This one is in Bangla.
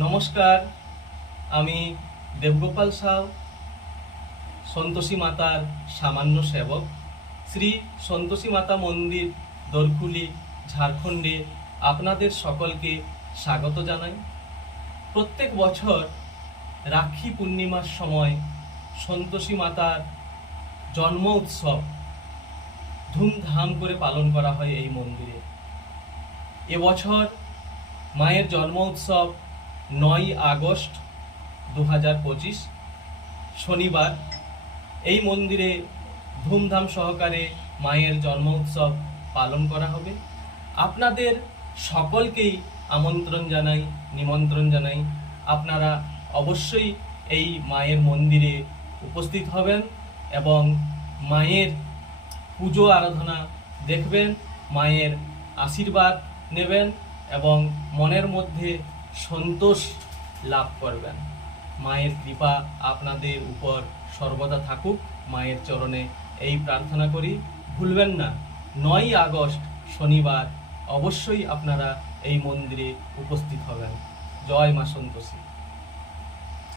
নমস্কার, আমি দেবগোপাল সাউ, সন্তোষী মাতার সামান্য সেবক। শ্রী সন্তোষী মাতা মন্দির, দরকুলি, ঝাড়খণ্ডে আপনাদের সকলকে স্বাগত জানাই। প্রত্যেক বছর রাখি পূর্ণিমার সময় সন্তোষী মাতার জন্ম উৎসব ধুমধাম করে পালন করা হয় এই মন্দিরে। এবছর মায়ের জন্ম উৎসব 9 আগস্ট 2025 শনিবার এই মন্দিরে ধুমধাম সহকারে মায়ের জন্ম উৎসব পালন করা হবে। আপনাদের সকলকেই নিমন্ত্রণ জানাই। আপনারা অবশ্যই এই মায়ের মন্দিরে উপস্থিত হবেন এবং মায়ের পুজো আরাধনা দেখবেন, মায়ের আশীর্বাদ নেবেন এবং মনের মধ্যে সন্তোষ লাভ করবেন। মায়ের কৃপা আপনাদের উপর সর্বদা থাকুক, মায়ের চরণে এই প্রার্থনা করি। ভুলবেন না, 9 আগস্ট শনিবার অবশ্যই আপনারা এই মন্দিরে উপস্থিত হবেন। জয় মা সন্তোষী।